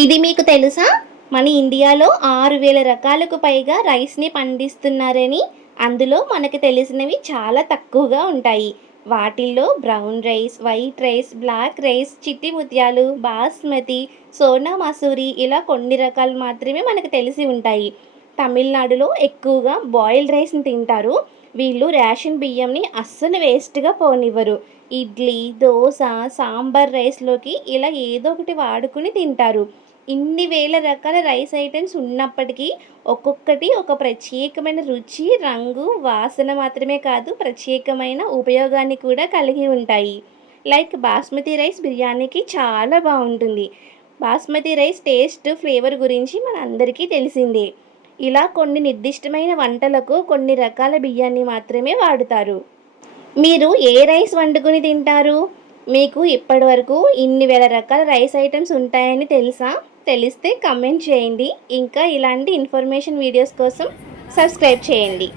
ఇది మీకు తెలుసా? మన ఇండియాలో 6,000 రకాలకు పైగా రైస్‌ని పండిస్తున్నారని, అందులో మనకు తెలిసినవి చాలా తక్కువగా ఉంటాయి. వాటిల్లో brown rice, white rice, black rice, చిట్టి ముత్యాలు, బాస్మతి, సోనా మసూరి ఇలా కొన్ని రకాలు మాత్రమే మనకు తెలిసి ఉంటాయి. తమిళనాడులో ఎక్కువగా బాయిల్డ్ రైస్‌ని తింటారు. వీళ్ళు రేషన్ బియ్యంని అస్సలు వేస్ట్‌గా పోనివ్వరు. ఇడ్లీ, దోస, సాంబార్ రైస్‌లోకి ఇలా ఏదో ఒకటి వాడుకొని తింటారు. ఇన్ని వేల రకాల రైస్ ఐటెమ్స్ ఉన్నప్పటికీ, ఒక్కొక్కటి ఒక ప్రత్యేకమైన రుచి, రంగు, వాసన మాత్రమే కాదు, ప్రత్యేకమైన ఉపయోగాన్ని కూడా కలిగి ఉంటాయి. లైక్ బాస్మతి రైస్ బిర్యానీకి చాలా బావుంటుంది. బాస్మతి రైస్ టేస్ట్, ఫ్లేవర్ గురించి మనందరికీ తెలిసిందే. ఇలా కొన్ని నిర్దిష్టమైన వంటలకు కొన్ని రకాల బియ్యాన్ని మాత్రమే వాడుతారు. మీరు ఏ రైస్ వండుకొని తింటారు? మీకు ఇప్పటివరకు ఇన్ని వేల రకాల రైస్ ఐటెమ్స్ ఉంటాయని తెలుసా? తెలిస్తే కమెంట్ చేయండి. ఇంకా ఇలాంటి ఇన్ఫర్మేషన్ వీడియోస్ కోసం సబ్స్క్రైబ్ చేయండి.